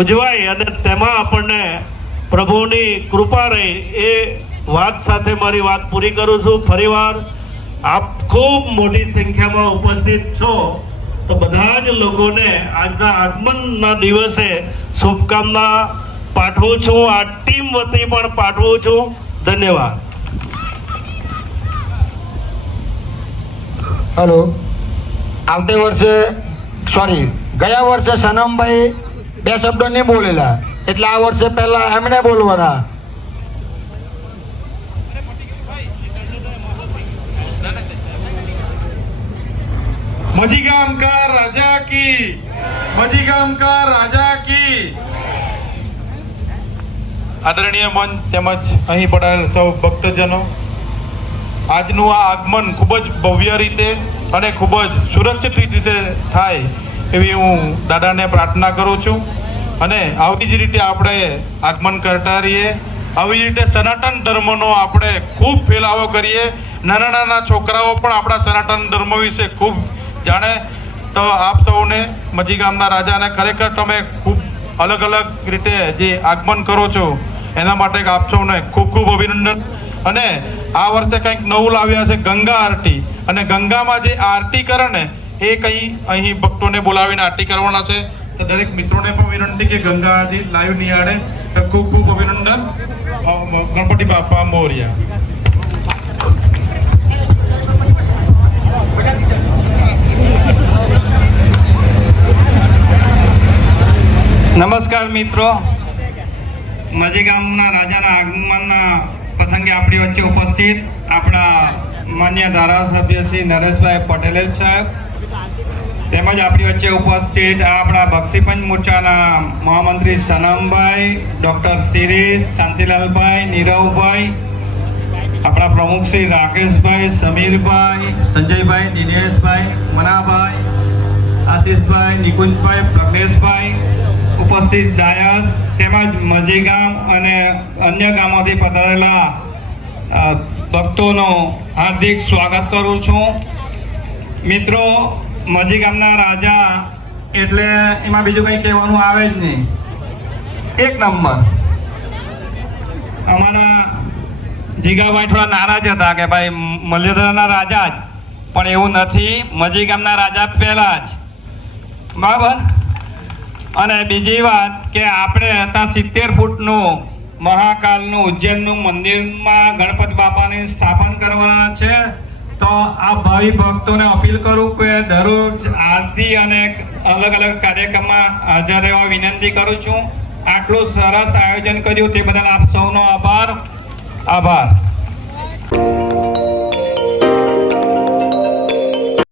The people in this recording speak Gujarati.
ઉજવાય અને તેમાં આપણને પ્રભુની કૃપા રહે એ વાત સાથે મારી વાત પૂરી કરું છું. ફરીવાર આપ ખૂબ મોટી સંખ્યામાં ઉપસ્થિત છો તો બધા જ લોકોને આજના આગમનના દિવસે શુભકામના પાઠવું છું. આ ટીમ વતી પણ પાઠવું છું. ધન્યવાદ. હેલો. આવતે વર્ષે ગયા વર્ષે સનમભાઈ 2 શબ્દો નહીં બોલેલા એટલે આ વર્ષે પહેલા એમણે બોલવાના. मझीगाम का राजा की, मझीगाम का राजा की. આદરણીય મંચ તેમજ અહીં પધારેલ સૌ ભક્તજનો, આજનું આ આગમન ખૂબ જ ભવ્ય રીતે અને ખૂબ જ સુરક્ષિત રીતે થાય એવી હું દાદાને પ્રાર્થના કરું છું અને આવી જ રીતે આપણે આગમન કરતા રહીએ. આવી રીતે સનાતન ધર્મનો આપણે ખૂબ ફેલાવો કરીએ. નાના નાના છોકરાઓ પણ આપણા સનાતન ધર્મ વિશે ખૂબ જાણે. તો આપ સૌને મજી ગામના રાજાને ખરેખર તમે ખૂબ અલગ અલગ રીતે જે આગમન કરો છો એના માટે આપ સૌને ખૂબ ખૂબ અભિનંદન. અને આ વર્ષે કંઈક નવું લાવ્યા છે ગંગા આરતી, અને ગંગામાં જે આરતી કરે ને એ કંઈ અહીં ભક્તોને બોલાવીને આરતી કરવાના છે. તો દરેક મિત્રોને પણ વિનંતી કે ગંગા આરતી લાઈવ નિહાળે. તો ખૂબ ખૂબ અભિનંદન. ગણપતિ બાપા મોર્યા. નમસ્કાર મિત્રો, મજી ગામના રાજાના આગમનના પ્રસંગે આપણી વચ્ચે ઉપસ્થિત આપણા માન્ય ધારાસભ્ય શ્રી નરેશભાઈ પટેલ સાહેબ, તેમજ આપણી વચ્ચે ઉપસ્થિત આપણા બક્ષીપંચ મોરચાના મહામંત્રી સનમભાઈ, ડૉક્ટર શિરીષ, શાંતિલાલભાઈ, નીરવભાઈ, આપણા પ્રમુખ શ્રી રાકેશભાઈ, સમીરભાઈ, સંજયભાઈ, દિનેશભાઈ, મનાભાઈ, આશીષભાઈ, નિકુંજભાઈ, પ્રજ્ઞેશભાઈ, ઉપસ્થિત ડાયસ તેમજ મજી ગામ અને અન્ય ગામોથી પધારેલા ભક્તોનું હાર્દિક સ્વાગત કરું છું. મિત્રો, મજી ગામના રાજા એટલે એમાં બીજું કંઈ કહેવાનું આવે જ નહીં. એક નંબર. અમારા જીગાભાઈ થોડા નારાજ હતા કે ભાઈ મલ્યધરના રાજા જ, પણ એવું નથી. મજી ગામના રાજા પહેલા જ, બરાબર. અને બીજી વાત કે આપણે હતા 70 ફૂટનું મહાકાલનું ઉજ્જૈનનું મંદિરમાં ગણપતિ બાપાની સ્થાપન કરવાના છે. તો આ ભાવિ ભક્તોને અપીલ કરું કે દરરોજ આરતી અને અલગ અલગ કાર્યક્રમમાં હાજર રહેવા વિનંતી કરું છું. આટલું સરસ આયોજન કર્યું તે બદલ આપ સૌનો આભાર.